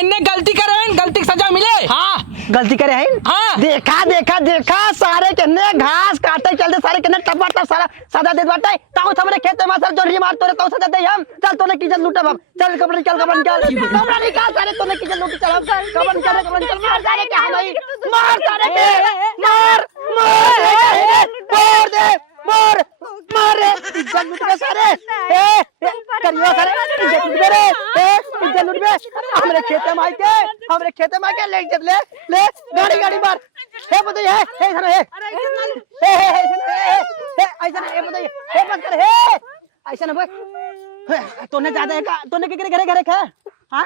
इनने गलती करे हैं, गलती की सजा मिले। हाँ गलती करे हैं। हाँ देखा देखा देखा सारे किन्ने घास काटे चलते सारे किन्ने टपा टप सारा सजा दे बाटे ताऊ हमरे खेत में सर जोड़ी मार तोरे तो सजा दे हम चल तोने की जल लूटे बाप चल कपड़ा निकाल सारे तोने की जल लूटी चल कपड़ा निकाल मार सारे के हम मार सारे के मार मार दे मार मारे इज्जत लूट के सारे ए करियो सारे इज्जत लूट रे इज्जत लूट बे हमरे खेते में के ले इज्जत ले ले गाड़ी मार हे बताइए हे सर हे ऐसा हे बताइए हे बस कर हे ऐसा ना भाई तूने ज्यादा है का तूने के घरे खा हां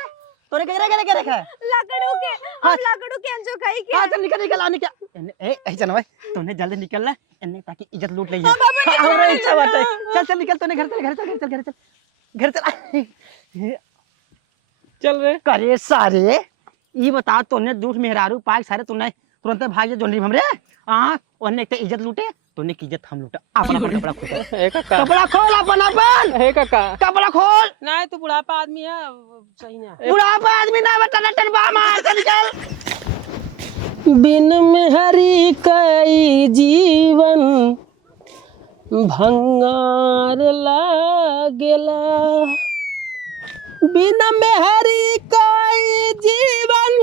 तोरे के घरे खा लाकड़ू के अंजो खाई के हां चल निकल आने क्या ए ऐसा ना भाई तूने जल्दी निकल ले इन्ने ताकि इज्जत लूट ले हमरे इच्छा बात है चल निकल तूने घर चल चल रे करे सारे ई बता तूने झूठ मेहरारू पाक सारे तूने तुरंत भाग जा जोंडी हमरे हां ओने एक इज्जत लूटे तूने की इज्जत हम लूटा अपना कपड़ा खोल ए काका कपड़ा खोल अपन हे काका कपड़ा खोल नहीं तू बुढ़ापा आदमी है सही ना बुढ़ापा आदमी ना बता टन बा मार चल निकल बिन मेहरी कई जीवन भंगार लागेला बिन मेहरी कई जीवन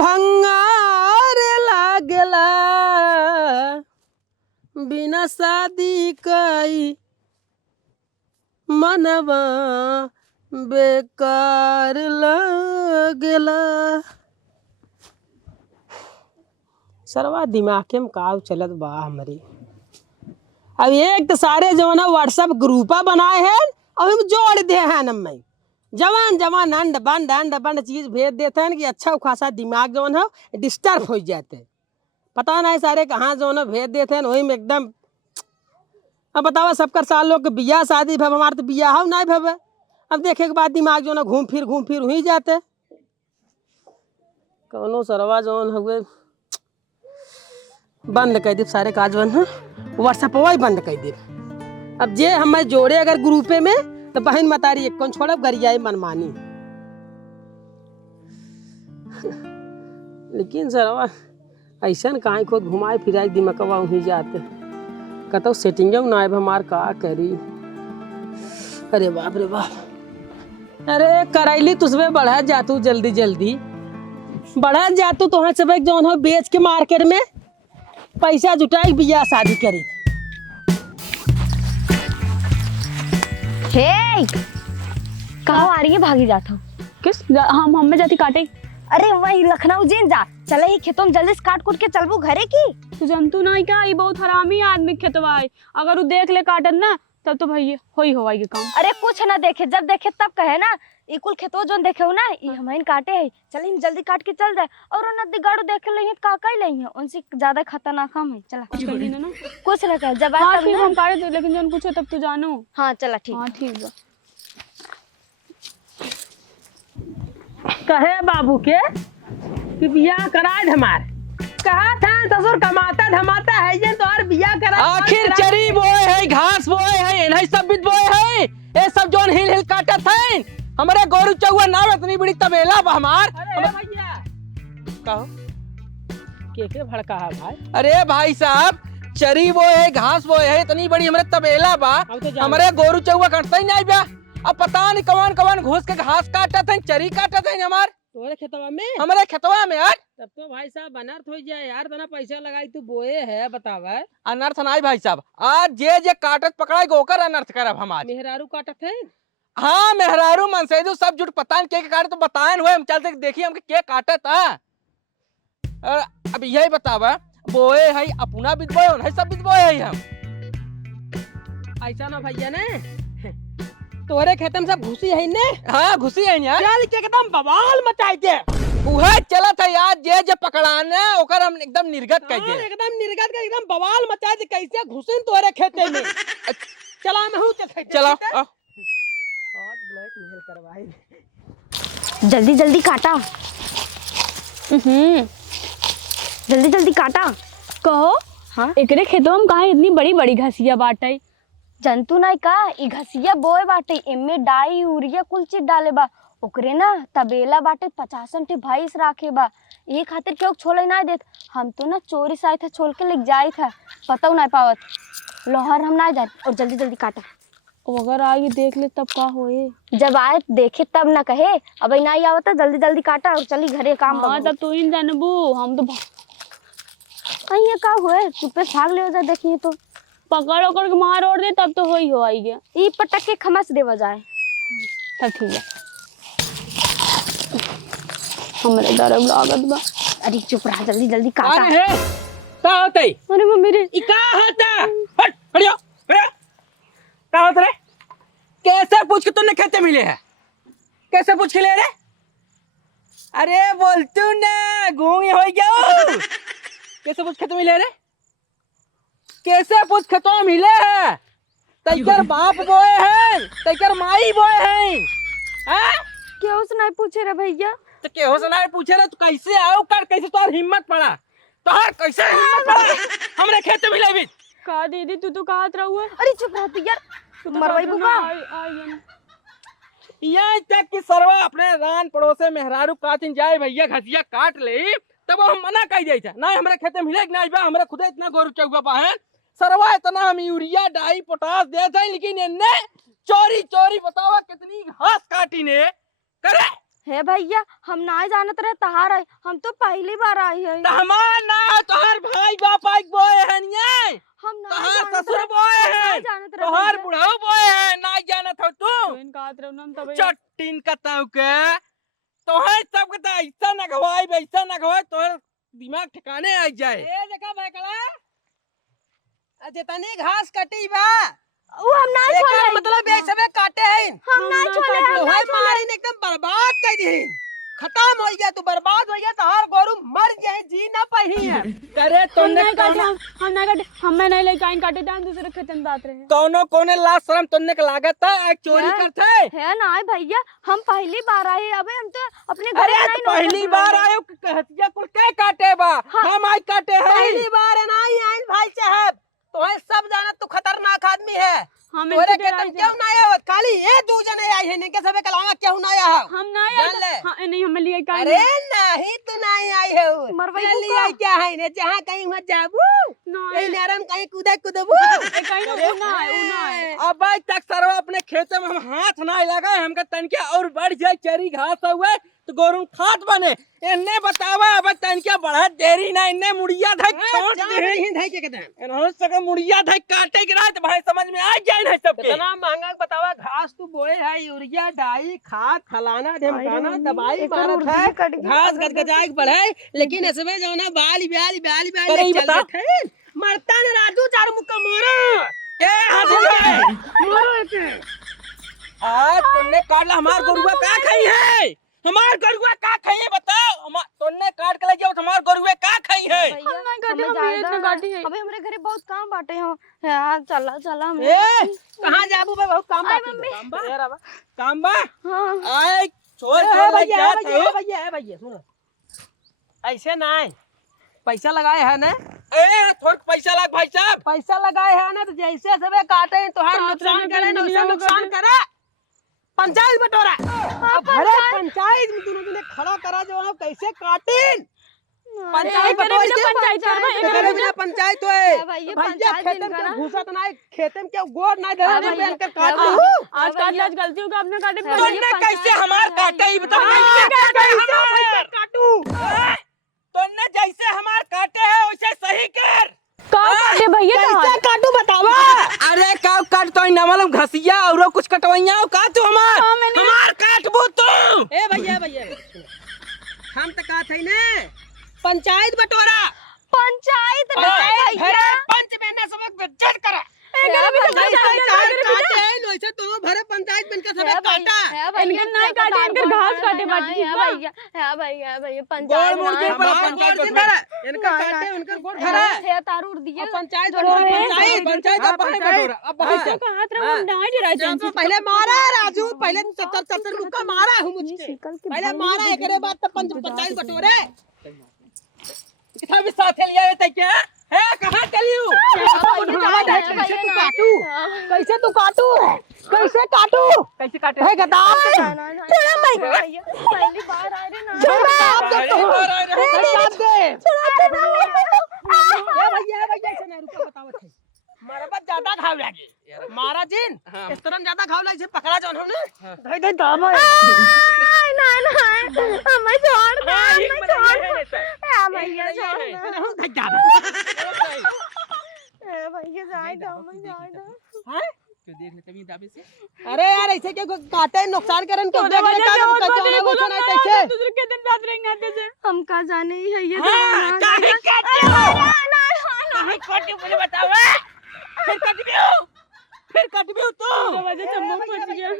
भंगार लागेला बिना शादी कई मनवा बेकार लागेला। सरवा दिमाग में काव चलत बा हमारी। अब एक तो सारे जो ना व्हाट्सएप ग्रुपा बनाए हैं और हम जोड़ दे हैं हम जवान अंड बंड चीज भेज देते हैं कि अच्छा खासा दिमाग जो है डिस्टर्ब हो जाते हैं। पता नहीं सारे कहाँ जो ना भेज देते हैं वही में एकदम। अब बतावा सबकर साल लोग के बियाह शादी भव हमारे तो बियाह हो नहीं भव। अब देखे के बाद दिमाग जो ना घूम फिर ही जाते कौनो सरवा जो हुए बंद कर दे सारे काज व्हाट्सएप ही बंद कर दे। अब जे हमें जोड़े अगर ग्रुपे में तो बहन मतारी एक कौन छोड़ब गरियाई मनमानी। लेकिन सरवा ऐसा कहीं खुद घुमाए फिराए दिमकवा वहीं जाते कतो सेटिंग ना हमार का करी। अरे बाप रे बाप अरे करैली तुझे बढ़ा जातू जल्दी बढ़ा जातू तो हाँ सब जो हो बेच के मार्केट में पैसा जुटाई बियाह शादी करी। हे कहाँ आ रही है भागी जाता हूँ किस हम जाती काटे। अरे वही लखनऊ जेन जा चले ही खेतों में जल्दी से काट कुट के चलबू घरे की। तू जनतू नहीं क्या ये बहुत हरामी आदमी खेतवा है अगर वो देख ले काटन ना तब तो भाई होई होवाई काम। अरे कुछ ना देखे जब देखे तब कहे ना इकुल खेतो जो देखे हो ना ये हमारे काटे है चल हम जल्दी काट के चल जाए और नदी गाड़ू देखे ले का कई ले है उनसे ज्यादा खतरनाक काम है। चला कुछ कर दी ना कुछ ना कह जब हाँ ठीक हम काटे थे लेकिन जब पूछे तब तो जानो। हाँ चला ठीक। हाँ ठीक है कहे बाबू के कि बियाह कराए हमार कहा था ससुर कमाता धमाता है ये तो और बियाह करा आखिर चरी बोए है घास बोए है इन्हीं सब बित बोए है ये सब जोन हिल काटत है हमारे गोरु चौवा नाव इतनी बड़ी तबेला बा हमार भैया कहो के भड़का है भाई। अरे भाई साहब चरी बोए है घास बोए है इतनी बड़ी हमारे तबेला बा हमारे गोरु चौवा काटता ही नहीं बा। अब पता नहीं कौन घुस के घास काटत है चरी काटत है हमार तोरे खेतवा में हमारे खेतवा में यार। तब तो भाई साहब अनर्थ हो जाए यार तना पैसा लगाई तू बोए है बतावा। अनर्थ नहीं भाई साहब आज जे काटत पकड़ाई गोकर अनर्थ करब हमार मेहरारू काटत है। हाँ मेहरारू मनसेदू सब जुट पता के काटे तो बताएं हुए हम चलते देखिए हमके के काटत है। अब यही बतावा बोए है अपना बित बोए है सब बित बोए है हम ऐसा ना भैया ने तोरे खेतम सब घुसी है ने। हाँ घुसी है यार एकदम बवाल मचाई दे उहे चलत है यार जे पकड़ाने ओकर हम एकदम निर्गत कर दे एकदम निर्गत कर एकदम बवाल मचा दे कैसे घुसिन तोरे खेते में। चला मैं हूं चला आज ब्लैक मेल करवाई जल्दी काटा जल्दी काटा कहो। हाँ एकरे खेतवा में कहा इतनी बड़ी घसिया बाटे जंतु नहीं का ई घसिया बोए बाटे इनमें डाई यूरिया कुल चीज डाले बा ओकरे ना तबेला बाटे 50 ठी भैंस राखे बा, ये खातिर क्यों छोले ना देत। हम तो ना चोरी से आए थे, छोल के लेके जाए था, पता नहीं पावत लोहर हम ना जाए। और जल्दी जल्दी काटा, अगर आई देख ले तब का होए। जब आए देखे तब ना कहे, अब नहीं आवता, जल्दी जल्दी काटा और चली घरे काम। हाँ तब तू इन जानबू, हम तो ये का हुए, चुपे भाग ले जा, देखिए तो पकड़ ओकड़ के मार ओढ़ दे तब तो होई हो आई गया। ई पटक के खमस देवा जाए। तब ठीक है, हमरे डरब लागत बा। अरे चुप रहा, जल्दी जल्दी काटा। अरे हे का होतै? अरे मम्मी रे, ई का होता? हट हटियो हटियो। का होत रे? कैसे पूछ के तूने खेते मिले है? कैसे पूछ के ले रे? अरे बोल तू ना गूंगी हो गया। कैसे पूछ खेत मिले रे? कैसे पूछ खेतों मिले है? तैकर बाप बोए हैं, तैकर माई बोए हैं। हैं? क्यों से नहीं पूछे रे भैया? तो केहो से नहीं पूछे रे, तू कैसे आओ कर, कैसे तोहर हिम्मत पड़ा? तोहर कैसे हिम्मत पड़ा हमरे खेत में मिले भी? का दीदी तू तो कहत रहुए। अरे चुप रह तू यार, मरवाई बुका। यहाँ तक कि सरवा अपने रान पड़ोसे मेहरारू कातिन जाए भैया घसिया काट ले, तब हम मना कर दिया था ना हमरे खेते मिले कि नहीं बा, हमरे खुदे इतना गोरु चौका पा है। सरवा इतना हम यूरिया डाई पोटास दे थे, लेकिन इनने चोरी चोरी बतावा कितनी घास काटी ने करे। हे भैया हम ना जानत रहे तहार आई, हम तो पहली बार आई है। हमार ना तोहर भाई बाप आई बोए हैं, हम ना तोहर जानत ससुर रहे, बोए ना हैं, जानत रहे तोहर भैया। बुढ़ऊ बोए हैं, ना जानत हो तू। इन कहत रहू ना तब चट्टीन कताऊ के तोहर सब के ऐसा न घवाई वैसा न घवाई, तोहर दिमाग ठिकाने आ जाए। ए देखा भैकला अजे तनी घास कटी बा, वो हम ना छोड़े, मतलब ये सबे काटे हैं। हम ना छोड़े, हम ना तोहर छोड़े। मारी ने एकदम बर्बाद कर दी, खत्म हो गया, तू बर्बाद हो गया, तोहर गोरु मर जाए, जी ना पाही है। करे हम तोने नहीं काटे, हम नहीं काटे, हमें नहीं लेके आइन काटे थे, हम दूसरे खेत में बात रहे। कौनो कोने लाश शर्म तोने के लागत है, एक चोरी है? करते है ना भैया, हम पहली बार आए, अबे हम तो अपने घर अरे में तो नहीं नौकर पहली बुलाए। बार आयो हथिया कुल के काटे बा, हाँ। हम आई काटे हैं। पहली बार नहीं आइन भाई साहब, तुम्हें सब जाना तू खतरनाक आदमी है। हम तोरे इनके के तुम डराई क्यों ना आए हो? खाली ये दो जने आए हैं, इनके सबे कलावा क्यों ना आया हो? हम नहीं जान ले। आए, हाँ नहीं हमें लिए काइन अरे नहीं तू नहीं आई हो, मरवाई चल बुका। आई क्या है ने, जहाँ कहीं मत जाबू, नहीं ए नरम कहीं कूदे कूदबू। काइन उना है। अब आज तक सरवा अपने खेते में हम हाथ ना लगाए, हमका तनके और बढ़ जाए चरी घास हुए तो गोरुन खाद बने। इन्ने बतावा अब तनके बढ़ा देरी ना, इन्ने मुड़िया धक छोड़ दे, ही धई के कहते इन्होंने सके मुड़िया धक काटे के रहा तो भाई समझ में आ जाए ना सबके। कितना महंगा बतावा, घास तू बोए है, यूरिया डाई खाद फलाना ढेमकाना दवाई मारत है, घास गदगदाए के बढ़े, लेकिन इसमें जो ना बाली ब्याली ब्याली अरे ब्याली ये चल बता। देते मरता ने राजू चार मुक्का मोरो ए हाथ में मोरो एके। आज तुमने काटला हमार गोरुआ का खाई है, हमार गोरुआ का खाई है बताओ, तुमने काट के लगे हमार गोरुआ का खाई है। भैया, हम नहीं काटे, हमें हम ये ज्यादा इतना काटे हैं। अबे हमरे घरे बहुत काम बाटे हो यार, चला चला हम। ए कहां जाबू बे, बहुत काम बाकी मम्मी। काम बा। तेरा बा काम बा हाँ आए छोड़ ए छोड़ लग भैया जा ए भैया ए भैया ए भैया सुनो, ऐसे नहीं पैसा लगाए है ना, ए थोड़ा पैसा लग भाई साहब। पैसा लगाए है ना, तो जैसे सबे काटे हैं तो हर काट नुकसान रहे करे हैं, ना, दुनिया उससे को नुकसान काटे। करे। पंचायत बटोरा, अब भरे पंचायत में दोनों ने खड़ा करा, जो हम कैसे काटें पंचायत एकरे बटोर बिना के, पंचायत करबा, एकरे एकरे बिना बिना पंचायत होए। है भैया, भैया पंचायत खेतम दिन के करा। घुसत नहीं, खेतम के गोड़ नहीं दे हाँ रहे, भैया, बैठ कर हाँ काट भैया। लूं। आज काट ले, आज गलती हो गई, आपने काटे हाँ, तुमने ये कैसे पंचायत हमार है, काटे ये बताओ, हाँ, कैसे काटे कैसे हमार? काटू? तुमने जैसे हमार काटे है वैसे सही कर। का काटे भैया कैसे तहार? काटू बतावा। अरे का काट तो ना मालूम घसिया और कुछ कटवैया का तू हमार हाँ, मैंने- हमार काटबू तू। ए भैया भैया हम तो कहत है ना, पंचायत बटोरा, पंचायत ना भैया, पंच महीना सब बेइज्जत करा। एकरे बिना जैसे पंचायत चार एकरे बिना। काटे हैं, वैसे तो भरे पंचायत बनकर सब है काटा। भैया, है भैया, इनके नहीं काटे, इनके घास काटे बाटी, ठीक है बा? भैया, है भैया, है भैया, गोड़ पंचायत मोड़ के ना बड़ा है। पंचायत गोड़ बटोरा। भरा, इनका काटे उनका गोड़ भरा। है तारूर दिए। अब पंचायत जो बटोरा, है, पंचायत पंचायत हाँ, अब बाहर पंचायत। बटोरा, अब बाहर ऐसे का हाथ रहा, हम नहीं डराए थे जब इनसे। तो पहले मारा राजू, पहले 70 मुक्का मारा हूँ मुझके, पहले मारा, एक बात तो पंचायत बटोरे। कितना भी साथ लिया है तै क्या है कहां चलियो कैसे तू काटू कैसे काटू कैसे काटे है गदा थोड़ा भैया पहली बार आ रहे ना काट दे भैया से ना रुको बतावत है मारा बात ज्यादा घाव लागे मारा जिन इस तरह ज्यादा घाव लागे पकड़ा जौन हमने धई धई दाम है हमें छोड़ दे हमें छोड़ भैया छोड़ भैया जाए दो हमें जाए दो तो देख ले कभी दाबे से अरे यार ऐसे क्यों काटे नुकसान करन क्यों देख ले का कचौड़ा वो सुना कैसे दूसरे के दिन रात रहेंगे आते से हम का जाने ही है ये काहे काटे बोले बताओ फिर कट भी तू वजह से मुंह फट गया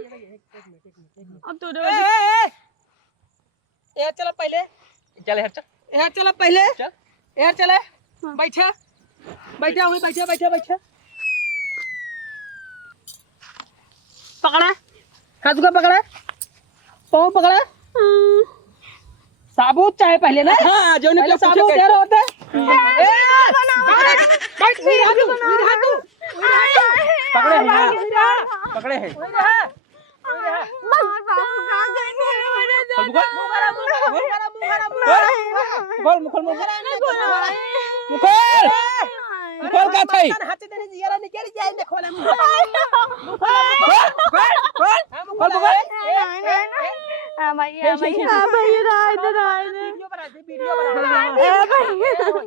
अब तो ए चलो पहले चल यार चल यार चलो पहले चल यार चले बैठा बैठा हुई बैठा बैठा बैठा पकड़ा हाथ को पकड़ा पाँव पकड़ा साबुत चाहे पहले ना हां जो ने साबुत यार होता है पकड़े हैं मुखल का थाई हाथ देने जियारा निकल जाए ने खोले मुंह भैया इधर आए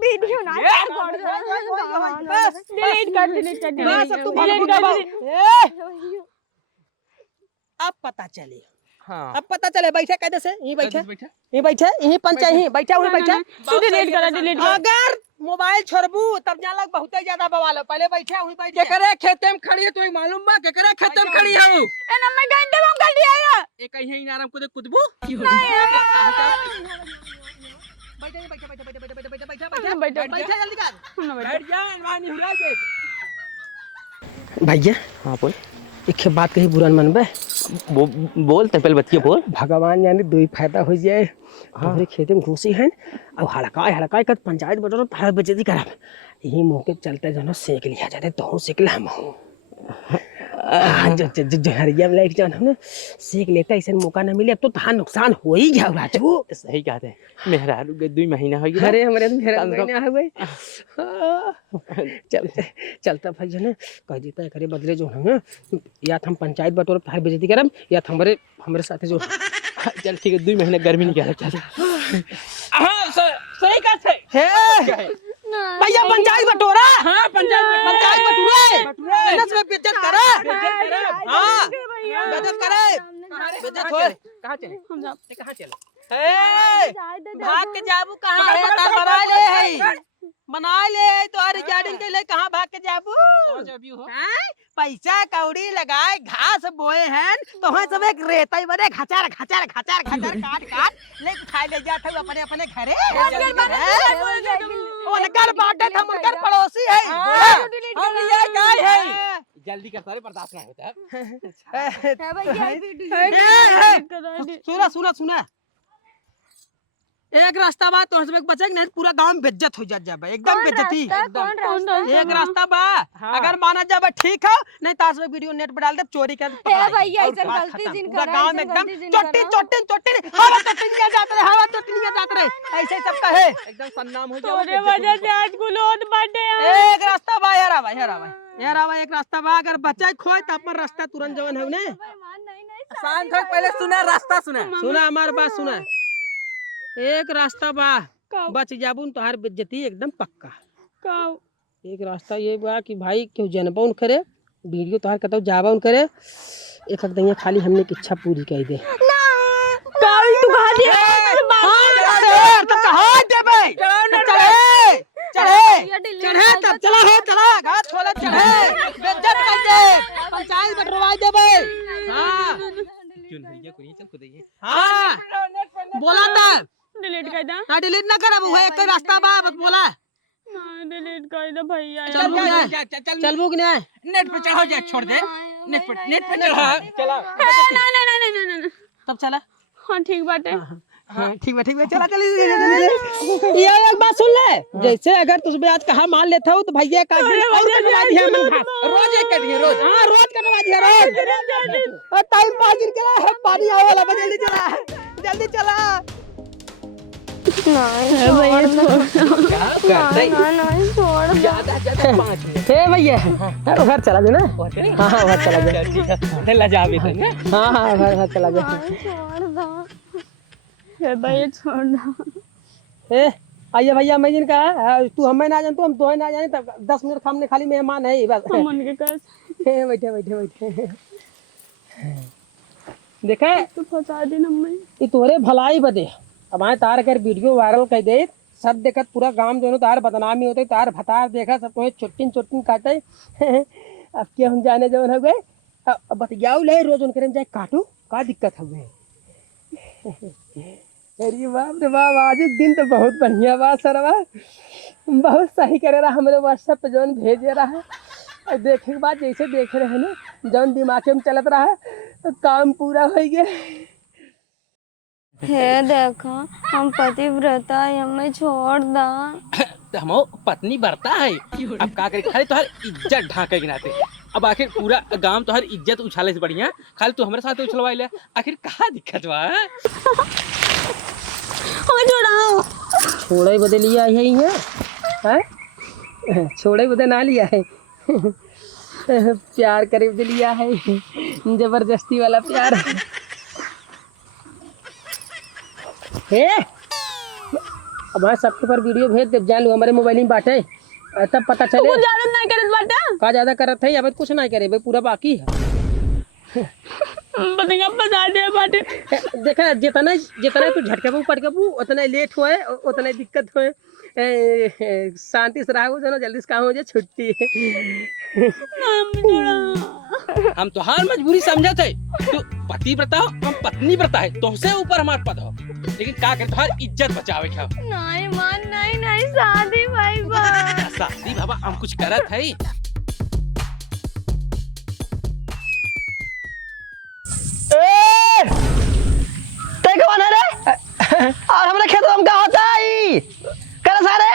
वीडियो ना डिलीट कर अब पता चले हां अब पता चले बैठे कैसे से यहीं बैठे बैठा यहीं बैठे यहीं पंचा यहीं बैठा हुई बैठा डिलीट कर अगर मोबाइल छोड़बू तब यहाँ लग बहुत ज्यादा बवाल हो पहले बैठे हुई बैठे के करे खेते में खड़ी है तो मालूम बा के करे खेते में खड़ी है ए ना मैं घंटे में कर दिया है ए कहीं आराम को दे कुदबू बैठा जल्दी कर बैठ जा वानी हुला के भैया हां बोल एक बात कही बुरा न मनबे बोल तो पहले बतिए बोल भगवान जाने दो ही फायदा हो जाए हमारे खेते में घुसी है अब हड़काए कर पंचायत बटोर तार बेइज्जती करब यही मौके चलते जनो सेक लिया जाते तो सेक ला हम जो हरिया में लाइक जान हमने सेक लेता ऐसा मौका ना मिले अब तो तहां नुकसान हो ही गया राजू सही कहते हैं मेहरा 2 महीना हो गया अरे हमारे मेरा महीना हो गए चलता भाई जने कह देता है करे बदले जो है या हम पंचायत बटोर तार बेइज्जती करब या हमारे साथ जो चल ठीक है 2 महीने गर्मी नहीं गया चल हां सही कहते है भैया पंचायत बटोरा हां पंचायत बटोरे इतना से बेइज्जत करे हां बेइज्जत करे बेइज्जत हो कहां चले कहां चले भाग के जाबू कहां है तार बना ले तो अरे गार्डन के लिए कहां भाग के जाबू पैसा कौड़ी लगाए घास बोए हैं तो हम सब एक रेता ही बने खचार काट ले खाए ले जाते हो अपने घरे उनकर बाटे हम उनकर पड़ोसी है हम ये गाय है जल्दी कर सारे बर्दाश्त नहीं होता सुना एक रास्ता बा तो सब बचे नहीं पूरा गांव में बेइज्जत हो जाए एकदम बेइज्जती एक रास्ता बा अगर माना जाए ठीक है नहीं तो सब वीडियो नेट पे डाल दे चोरी कर भैया ऐसा गलती जिन पूरा गांव में एकदम चोटी हवा चोटियां जाते रहे ऐसे सब कहे एकदम सन्नाम हो तोरे वजह से आज गुलोद बाटे एक रास्ता बा यार एक रास्ता बा अगर बच्चा खोए तो अपन रास्ता तुरंत जवन है ने शांत हो पहले सुना रास्ता सुना हमार बात सुना एक रास्ता बा बच जाबून तोहार बेइज्जती एकदम पक्का एक रास्ता ये बा कि भाई क्यों जनबाउन करे वीडियो तोहार कतौ जाबाउन करे एक दैया खाली हमने की इच्छा पूरी कर दे तू कहा दिया तो कहां देबे चढ़े तब चला घाट खोला चढ़े बेइज्जत कर दे पंचायत बटरवा देबे हां चल कूद हां बोला था डिलीट कर दा ना डिलीट ना कर अब वो एक रास्ता बा बस बोला डिलीट कर दे भैया चलबू कि नहीं नेट पे चढ़ो जा छोड़ दे नेट पे चढ़ा चला नहीं तब चला हां ठीक बात है हाँ ठीक है चला चल। ये एक बात सुन ले, जैसे अगर तुझे आज कहा मान लेता हूँ तो भैया का दिन और कटवा दिया मन घास, रोज एक कटिए रोज, हाँ रोज कटवा दिया रोज। टाइम 5 दिन के है, पानी आवे वाला है, जल्दी चला नहीं छोड़ दो। हे भैया घर चला जा ना। हाँ घर चला जा, लजा भी हाँ घर चला जा। छोड़ दो भैया छोड़ दो। ए आइए भैया, मैं जिनका तू हमें ना जान, तो हम तो ना जाने, तब 10 मिनट हमने खाली मेहमान है बस। मन के कैसे बैठे देखे तो फंसा देना मैं। ये तोरे भलाई बदे अब आए तार कर वीडियो वायरल कर दे, सब देखत पूरा गांव दोनों तार बदनामी होते, तार भतार देखा सब तुम्हें चुटकिन काटे। अब क्या हम जाने जो हो गए, अब बतियाऊ ले रोज उनके जाए काटू का दिक्कत हो गए। अरे बाप रे बाप, आज एक दिन तो बहुत बढ़िया बात सरवा, बहुत सही करे रहा, हमारे व्हाट्सएप पे जौन भेजे रहा है, देखे के बाद जैसे देख रहे हैं ना, जौन दिमाग में चलत रहा है, तो काम पूरा हो गया। हे देखो हम पतिव्रता है, हमें छोड़ दा। तो हम पत्नी बरता है, अब का करे, खाली तो हर इज्जत ढाके गिनाते। अब आखिर पूरा गांव तो हर इज्जत उछाले से बढ़िया, खाली तू हमारे साथ उछलवाई ले, आखिर कहाँ दिक्कत बा? छोड़े बदे लिया है हैं? छोड़े बदे ना लिया है, प्यार करे बदे लिया है, जबरदस्ती वाला प्यार है। अब मैं सबके पर वीडियो भेज दे, जान लो हमारे मोबाइल में बांटे, तब पता चले। कुछ ज्यादा नहीं करत बाटा, का ज्यादा करत है, अब कुछ नहीं करे भाई, पूरा बाकी है। बतेगा बता दे बाटे। देखा जितना तू झटकेबू पटकेबू उतना लेट होए, उतना दिक्कत होए। शांति से रहो, जो जल्दी से काम हो जाए, छुट्टी। हम तो हर मजबूरी समझे थे, तू पति व्रता हो, हम पत्नी व्रता है, तुमसे ऊपर हमारे पद हो, लेकिन का करे, हर इज्जत बचावे क्या? नहीं मान नहीं शादी भाई बा। शादी बाबा हम कुछ करत है। और हमारे खेत में का होता है कर सारे,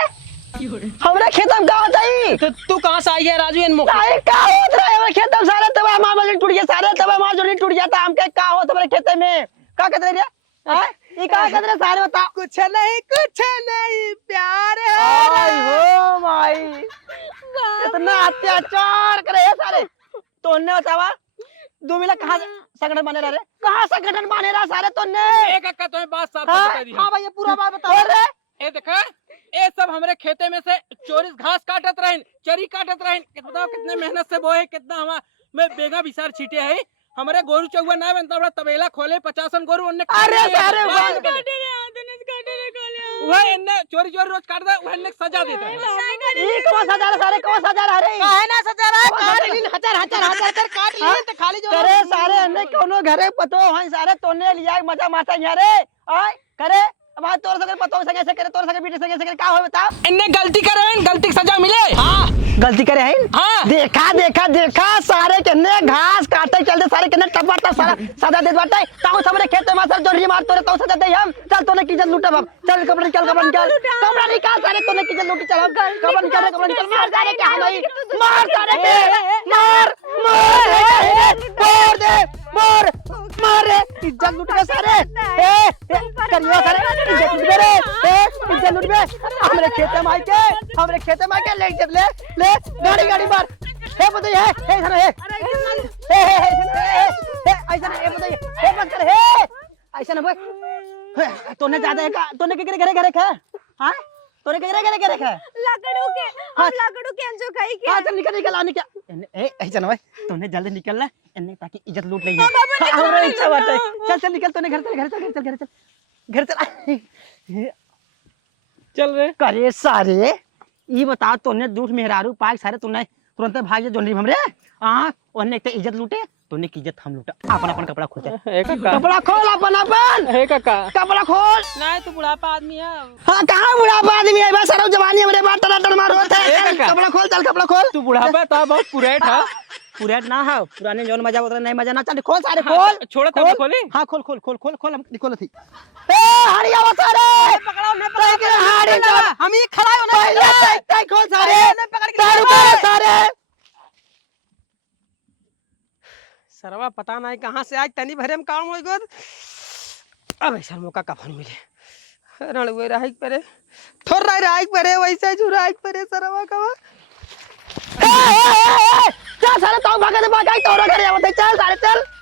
हमारे खेत में का होता है। तो तू कहाँ से आई है राजू? इन मुख नहीं का होत रहा है हमारे खेत में सारे, तब हमारा टूट गया, सारे तब हमारा जोड़ी टूट गया था। हमके का होत हमारे खेत में का कहते रे? हां ये का कहते रे? सारे बता। कुछ नहीं प्यार है। आई हो माई, इतना अत्याचार करे है सारे। तोने बतावा 2 मिला कहां संगठन बने रहा रे? कहां संगठन बने रहा सारे तोने? एक अक्का तुम्हें बात साफ बता दी। हां भाई ये पूरा बात बताओ रे। ए देखा, ये सब हमारे खेते में से चोरी घास काटत रहन, चरी काटत रहन, बताओ कितने मेहनत से बोए, कितना हमारा में बेगा बिसार छीटे है। हमारे गोरू चौवा ना बनता, बड़ा तबेला खोले 50 गोरू उन्ने। अरे सारे काटे रे आदने काटे रे कोले। वह इन्ने चोरी रोज काटदा, वह इन्ने सजा देता है। ये कौन सजा रहा सारे, कौन सजा रहा रे? काहे ना सजा रहा है? काट लीन हजार कर काट लीन तो खाली जो करे सारे अन्ने कोनो घरे पतो हन सारे तोने लिया मजा मारता यहाँ रे। आय करे अब आज तोर सके पतो सके से करे, तोर सके बेटे सके से का हो बता। इन्ने गलती करे हैं, गलती की सजा मिले। हां गलती करे हैं। हाँ। देखा सारे कितने घास काटे चलते, सारे कितने टपटा सारा सजा दे बाटे। ताऊ हमरे खेत में सब जोड़ी मार तोरे, तो सजा दे हम। चल तोने की जल लूटा, चल कपड़ा निकाल सारे तोने की जल लूटी। चल हम कपड़ा निकाल मार सारे क्या नहीं, मार सारे मार रे इज्जत लूट गए सारे। करियो सारे इज्जत लूट गए, इज्जत लूट गए। हमरे खेत में आके ले गाड़ी मार। हे बताइए हे इधर हे ऐसा नहीं, हे बताइए हे मत कर, हे ऐसा ना भाई। तूने ज्यादा है का? तूने के घरे खा? हां तूने के घरे खा? लाकड़ू के अंजो खाई के। हां चल निकल आने क्या ए ऐसा ना भाई, तूने जल्दी निकल ले इन्ने ताकि इज्जत लूट ले। हमरे इच्छा बाटे। चल निकल, तूने घर चल चल रे। करे सारे ये बता, तूने दूठ मेहरारू पाक सारे तूने तुरंत भाग जा जोंडी हमरे। हां ओने एक इज्जत लूटे, तूने की इज्जत हम लूटा। अपन कपड़ा खोल, कपड़ा खोल अपन कपड़ा खोल। नहीं तू बुढ़ापा आदमी है। हां कहां बुढ़ापा आदमी है? बस सारा जवानी हमरे बात टनाटन मारो है। कपड़ा खोल, चल कपड़ा खोल। तू बुढ़ापा था बहुत पुरेट है। पुरेट ना है, पुराने जौन मजा उतना नहीं मजा ना। चल खोल सारे खोल। छोड़ तब खोले। हां खोल हम निकल थी। ए हरिया हम ही खड़ा होना पहले खोल सारे पकड़ के तारू कर सारे सरवा पता नहीं कहाँ से आज तनी भरे में काम हो गो अब ऐसा मौका कफन मिले रणवे राइक परे थोर राइक परे वैसे जो राइक परे सरवा का चल सारे तो भागे तो भागा तोरा करे आवत चल